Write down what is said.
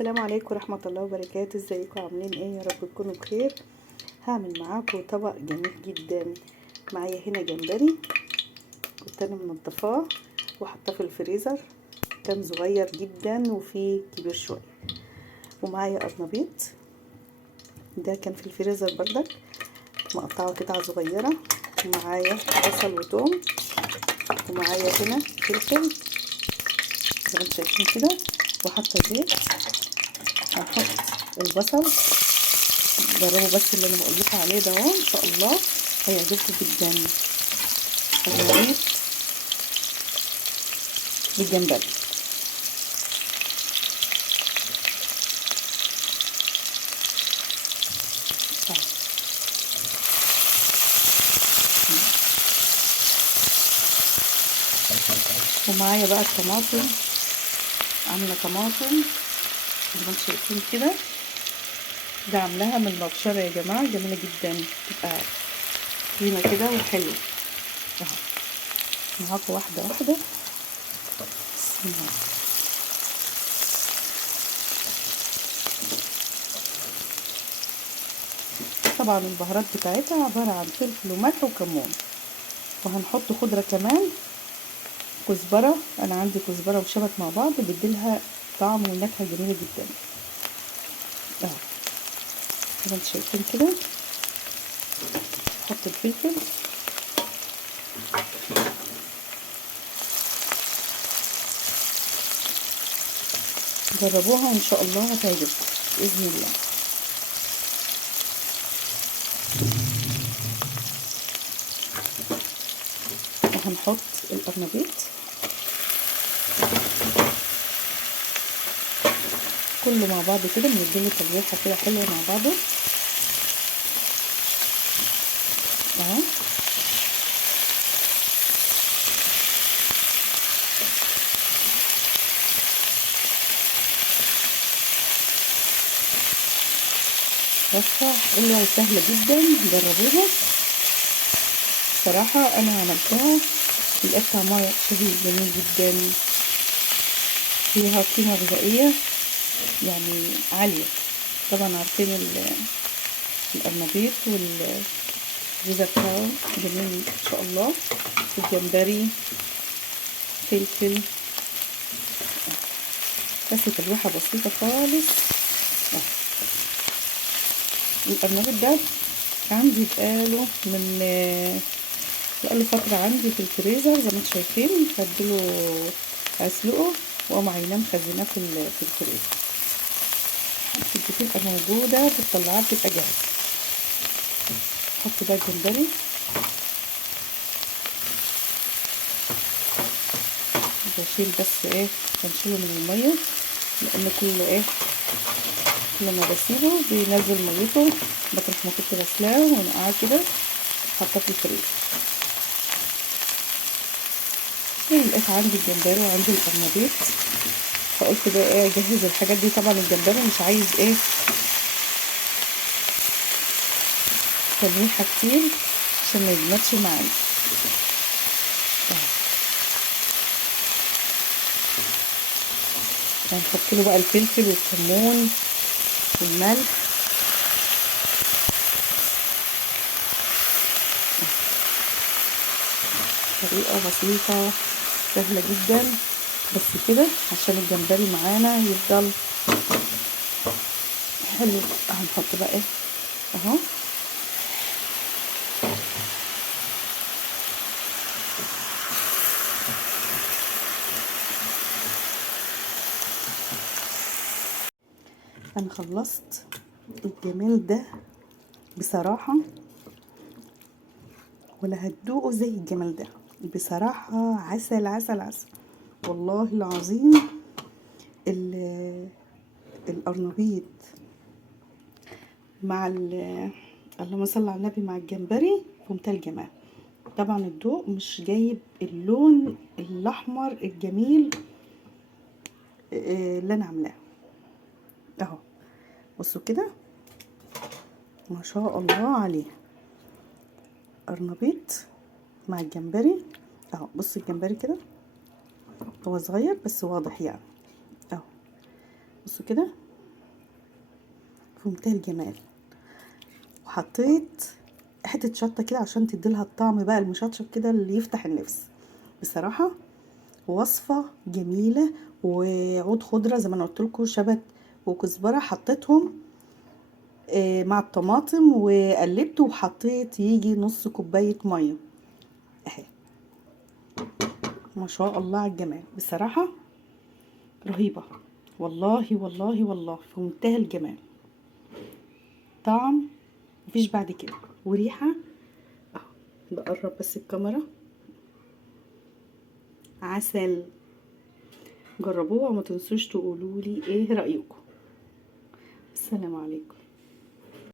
السلام عليكم ورحمة الله وبركاته. ازيكم عاملين ايه؟ يا رب تكونوا بخير. هعمل معاكم طبق جميل جدا. معايا هنا جمبري كنت انا منضفاه وحطاه في الفريزر، كان صغير جدا وفيه كبير شويه. ومعايا قرنبيط ده كان في الفريزر بردك مقطعه قطع صغيره. ومعايا بصل وثوم، ومعايا هنا فلفل زي ما انتم شايفين كده، وحاطه زيت. هنحط البصل، جربوا بس اللي انا بقول لكم عليه ده اهو، ان شاء الله هيعجبكم جدا. الرغيف بالجمبري. ومعايا بقى الطماطم، عامله طماطم زي ما انتم شايفين كده، ده عاملاها من المبشره يا جماعه، جميله جدا، تبقى طويله كده وحلوه اهو. معاكم واحده واحده. بسم الله. طبعا البهارات بتاعتها عباره عن فلفل وملح وكمون، وهنحط خضره كمان، كزبره. انا عندي كزبره وشبت مع بعض بيديلها طعم ونكهه جميله جدا اهو زي ما انتم شايفين كده. نحط الفلفل، جربوها وان شاء الله هتعجبكم باذن الله. وهنحط القرنبيط كله مع بعض كده، بنديله تلويحه كده حلوه مع بعضه اهو. وصفه حلوه وسهله جدا، جربوها. بصراحه انا عملتها لقيت طعمها شهي جميل جدا، فيها قيمه غذائيه يعني عاليه. طبعا عارفين القرنبيط والجوزة بتاعه جميل ان شاء الله. الجمبري، فلفل، بس تلويحه بسيطه خالص. القرنبيط ده عندي بقاله فتره عندي في الفريزر زي ما انتم شايفين، فاديله اسلقه واقوم عيناه مخزناه في الفريزر. بتبقى موجوده بتطلعها بتبقى جاهزه. احط بقى الجمبري، بشيل بس بنشيله من الميه، لان كل ما بسيبه بينزل ميته، بطرح ما كنت غسلاه ونقعه كده حطاه في الفريزر. لقيت عندي الجمبري وعندي القرنبيط، فقلت بقى اجهز الحاجات دي. طبعا الجمبري مش عايز تلويحه كتير عشان ما يجمدش معانا. هنحط له بقى الفلفل والكمون والملح. طريقه بسيطه سهله جدا بس كده عشان الجمبري معانا يفضل حلو. هنحط بقى اهو. انا خلصت الجمال ده بصراحة، ولا هتدوقوا زي الجمال ده بصراحة. عسل عسل عسل والله العظيم. القرنبيط مع اللهم صل على النبي مع الجمبري في منتهى الجمال. طبعا الضوء مش جايب اللون الاحمر الجميل اللي انا عاملاه اهو. بصوا كده ما شاء الله عليه، قرنبيط مع الجمبري اهو. بصوا الجمبري كده هو صغير بس واضح يعني اهو. بصوا كده في منتهى الجمال. وحطيت حته شطه كده عشان تديلها الطعم بقى المشطشط كده اللي يفتح النفس. بصراحه وصفه جميله. وعود خضره زي ما انا قلت لكم، شبت وكزبره، حطيتهم مع الطماطم وقلبت، وحطيت يجي نص كوبايه ميه اهي. ما شاء الله على الجمال، بصراحه رهيبه والله والله والله، في منتهى الجمال. طعم مفيش بعد كده، وريحه اهو. بقرب بس الكاميرا. عسل. جربوها وما تنسوش تقولوا لي ايه رأيكم. السلام عليكم.